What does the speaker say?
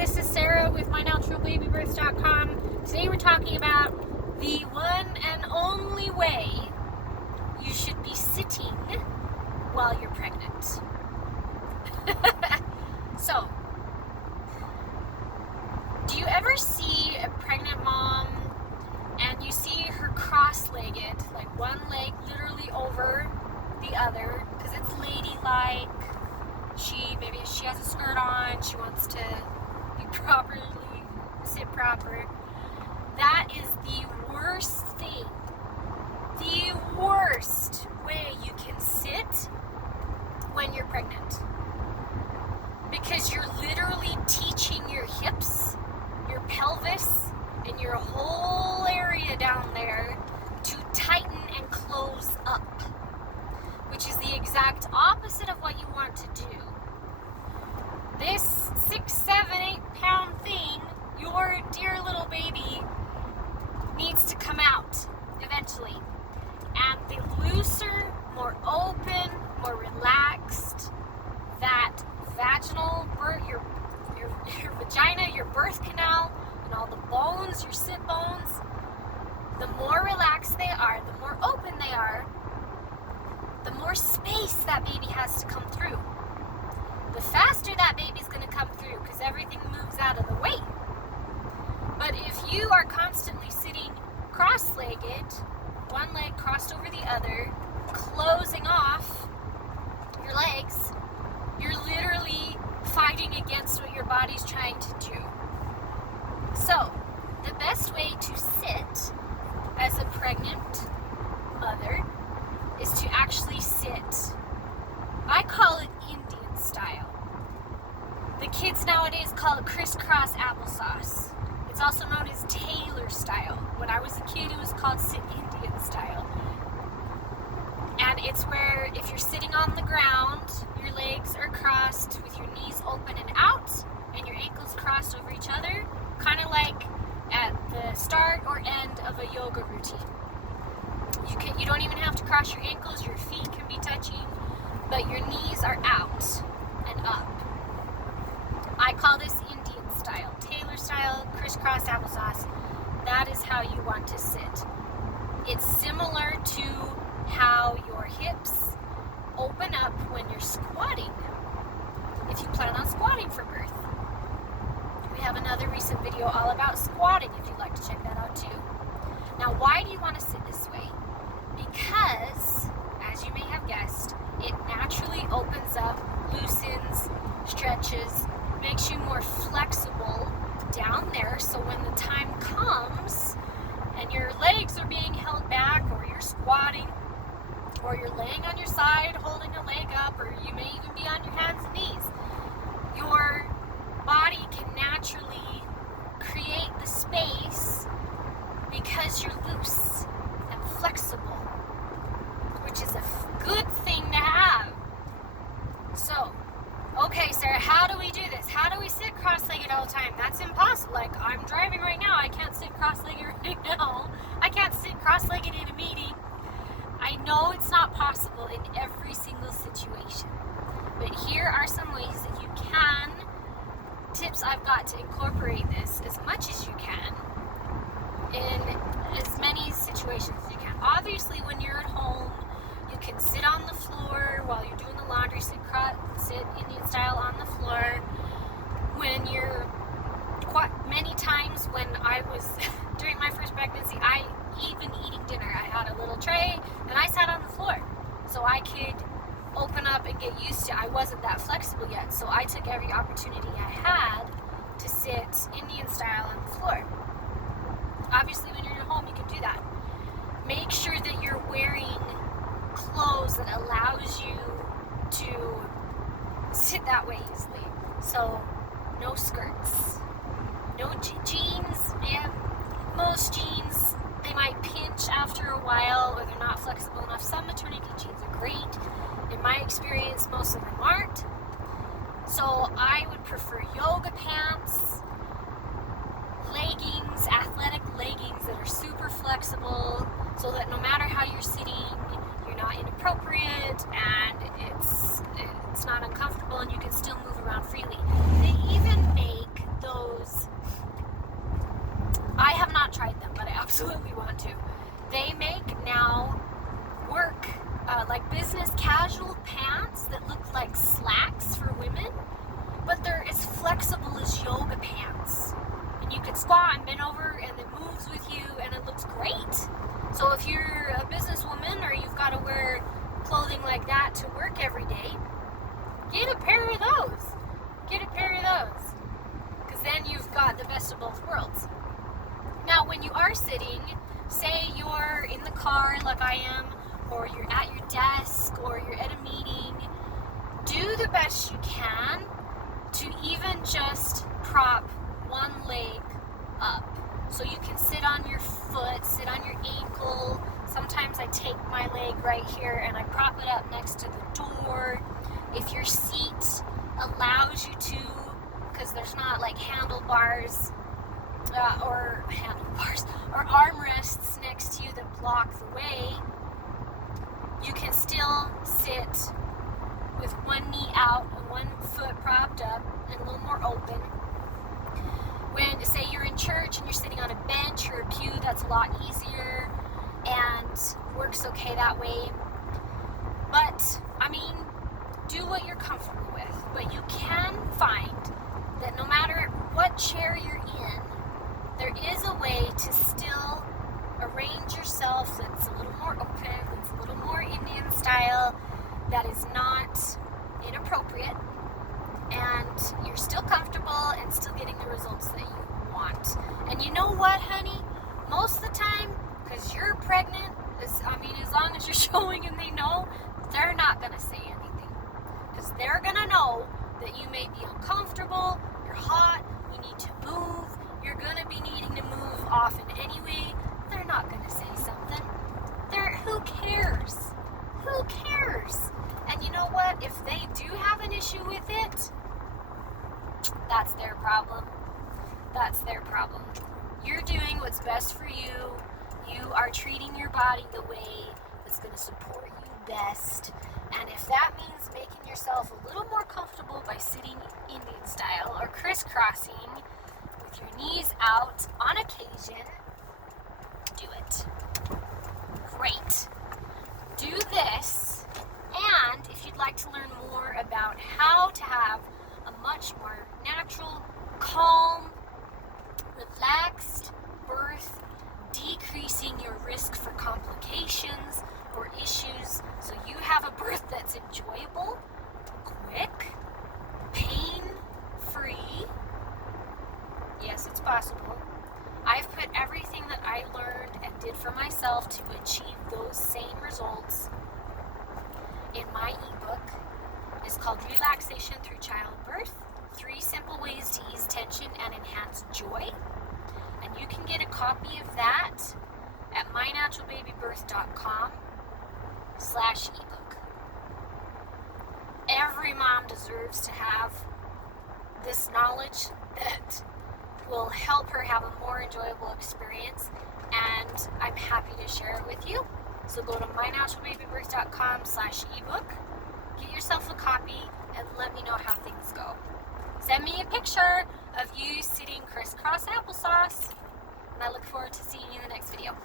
this is Sarah with MyNaturalBabyBirth.com. Today we're talking about the one and only way you should be sitting while you're pregnant. So, do you ever see a pregnant mom and you see her cross-legged, like one leg literally over the other, because it's ladylike? Maybe she has a skirt on, she wants to be properly, sit proper. That is the worst thing, the worst way you can sit when you're pregnant. Because you're literally teaching your hips, your pelvis, and your whole area down there to tighten and close up, which is the exact opposite of what you want to do. This 6, 7, 8 pound thing, your dear little baby, needs to come out eventually. And the looser, more open, more relaxed that vaginal birth, your vagina, your birth canal, and all the bones, your sit bones, the more relaxed they are, the more open they are, the more space that baby has to come through. The faster that baby's going to come through because everything moves out of the way. But if you are constantly sitting cross-legged, one leg crossed over the other, closing off your legs, you're literally fighting against what your body's trying to do. So, the best way to sit as a pregnant mother is to actually sit. I call it Indian style. The kids nowadays call it crisscross applesauce. It's also known as Taylor style. When I was a kid, it was called sit Indian style. And it's where if you're sitting on the ground, your legs are crossed with your knees open and out, and your ankles crossed over each other, kind of like at the start or end of a yoga routine. You don't even have to cross your ankles, your feet can be touching, but your knees are out and up. I call this Indian style, Taylor style, crisscross applesauce. That is how you want to sit. It's similar to how your hips open up when you're squatting, if you plan on squatting for birth. We have another recent video all about squatting if you'd like to check that out too. Now, why do you want to sit this way? Because, as you may have guessed, it naturally opens up, loosens, stretches, makes you more flexible down there, so when the time comes and your legs are being held back, or you're squatting, or you're laying on your side holding a leg up, or you may even be on your hands and knees, your body can naturally create the space because you're loose and flexible, which is a good thing to have. So, okay, Sarah, how do we do this? How do we sit cross-legged all the time? That's impossible. Like, I'm driving right now. I can't sit cross-legged right now. I can't sit cross-legged in a meeting. I know it's not possible in every single situation. But here are some ways that you can, tips I've got to incorporate this as much as you can in as many situations as you can. Obviously, when you're at home, you can sit on the floor while you're doing the laundry, sit Indian style on the floor. When you're, many times when I was, during my first pregnancy, even eating dinner, I had a little tray and I sat on the floor so I could open up and get used to. I wasn't that flexible yet, so I took every opportunity I had to sit Indian style on the floor. Obviously, when you're at home, you can do that. Make sure that you're wearing clothes that allows you to sit that way easily. So, no skirts, no jeans. Yeah, most jeans, they might pinch after a while, or they're not flexible enough. Some maternity jeans are great. In my experience, most of them aren't. So I would prefer yoga pants, leggings, athletic leggings that are super flexible, so that no matter how you're sitting, you're not inappropriate and it's not uncomfortable and you can still move around freely. They even make those then you've got the best of both worlds. Now, when you are sitting, say you're in the car like I am, or you're at your desk, or you're at a meeting, do the best you can to even just prop one leg up. So you can sit on your foot, sit on your ankle. Sometimes I take my leg right here and I prop it up next to the door. If your seat allows you to, because there's not like handlebars or armrests next to you that block the way, you can still sit with one knee out and one foot propped up and a little more open. When, say, you're in church and you're sitting on a bench or a pew, that's a lot easier and works okay that way. But, I mean, do what you're comfortable with. But you can find that no matter what chair you're in, there is a way to still arrange yourself that's a little more open, that's a little more Indian style, that is not inappropriate, and you're still comfortable and still getting the results that you want. And you know what, honey? Most of the time, because you're pregnant, as long as you're showing and they know, they're not going to say anything. Because they're going to know that you may be uncomfortable, you're hot, you need to move, you're going to be needing to move often anyway. They're not going to say something. Who cares? Who cares? And you know what? If they do have an issue with it, that's their problem. That's their problem. You're doing what's best for you. You are treating your body the way that's going to support you best. And if that means making yourself a little more comfortable by sitting Indian style or crisscrossing with your knees out on occasion, do it. Great. Do this, and if you'd like to learn more about how to have a much more natural, calm, relaxed birth, decreasing your risk for complications or issues so you have a birth that's enjoyable, quick, pain-free. Yes, it's possible. I've put everything that I learned and did for myself to achieve those same results in my ebook. It's called Relaxation Through Childbirth, 3 Simple Ways to Ease Tension and Enhance Joy. And you can get a copy of that at mynaturalbabybirth.com/ebook. Every mom deserves to have this knowledge that will help her have a more enjoyable experience, and I'm happy to share it with you. So go to mynaturalbabybirth.com/ebook, get yourself a copy, and let me know how things go. Send me a picture of you sitting crisscross applesauce, and I look forward to seeing you in the next video.